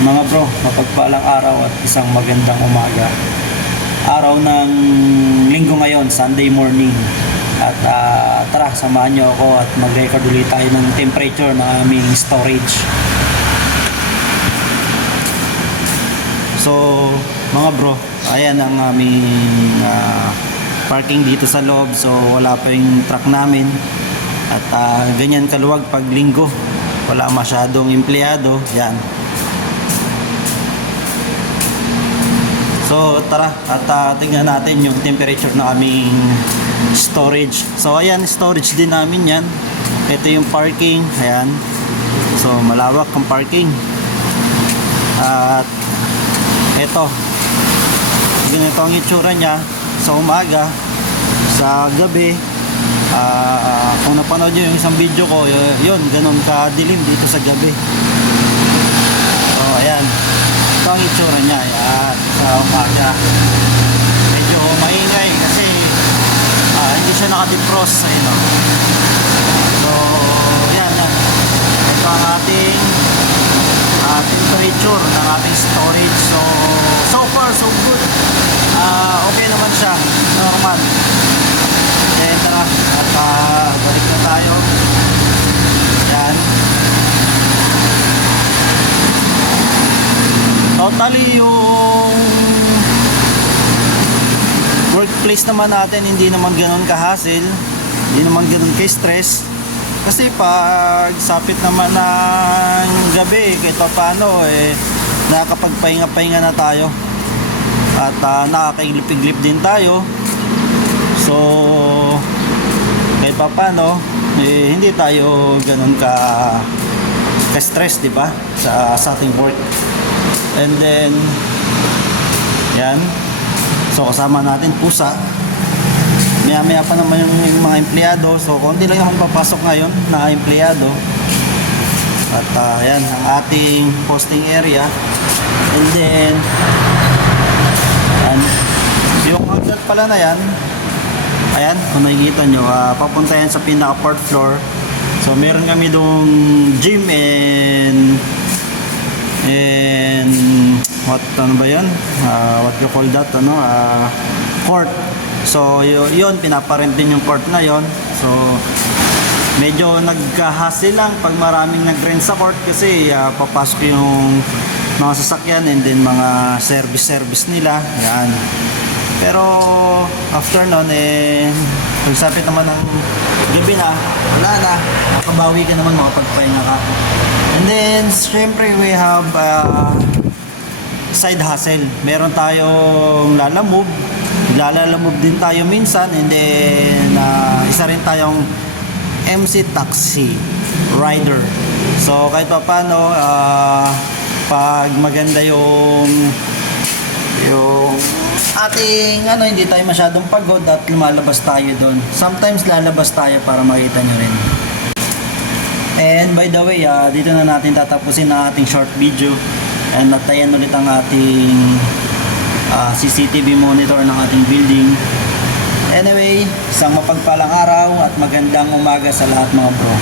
Mga bro, mapagpalang araw at isang magandang umaga. Araw ng linggo ngayon, Sunday morning. At tara, samahan nyo ako at mag-record ulit tayo ng temperature ng aming storage. So, mga bro, ayan ang aming parking dito sa loob. So, wala pa yung truck namin. At ganyan kaluwag pag linggo. Wala masyadong empleyado. Yan. So tara at tingnan natin yung temperature ng aming storage. So ayan, storage din namin yan. Ito yung parking. Ayan. So malawak ang parking. At ito, ganito ang itsura nya sa umaga, sa gabi. Kung napanood nyo yung isang video ko, yun, ganun kadilim dito sa gabi. So ayan, ito ang itsura nya sa umaga. Medyo maingay kasi hindi siya naka-defrost. Ayun, so yan, ito ang ating temperature ng ating storage. So far so good. Okay naman siya, normal. Then tara at balik na tayo. Yan. Totally yung workplace naman natin hindi naman ganoon ka-hassle, hindi naman ganoon ka-stress. Kasi pag sapit naman ng gabi, kahit paano nakakapagpahinga-pahinga na tayo. At nakakailip-iglip din tayo. So kahit paano hindi tayo ganoon ka-stress, di ba? Sa ating work. And then yan, so kasama natin pusa. Maya pa naman yung mga empleyado. So konti lang yung papasok ngayon na empleyado. At yan ang ating posting area. And then yan, yung hagdan pala na yan, ayan, kung nakikita nyo, papunta yan sa pinaka fourth floor. So meron kami doong gym and what ba yun, what you call that, court. So yun, pinaparent din yung court na yon. So medyo nagka-hassle lang pag maraming nag-rent sa court kasi papasok yung mga sasakyan and then mga service nila. Yan. Pero after nun, pagsapit naman ng gabi na, wala na, makabawi ka naman, makapagpahinga ka. And then syempre we have side hustle. Meron tayong lalamove din tayo minsan. And then isa rin tayong MC taxi rider. So kahit pa paano, pag maganda yung ating hindi tayo masyadong pagod at lumalabas tayo doon. Sometimes lalabas tayo para makita nyo rin. And by the way, dito na natin tatapusin ang ating short video. And natayan ulit ang ating CCTV monitor ng ating building. Anyway, isang mapagpalang araw at magandang umaga sa lahat mga bro.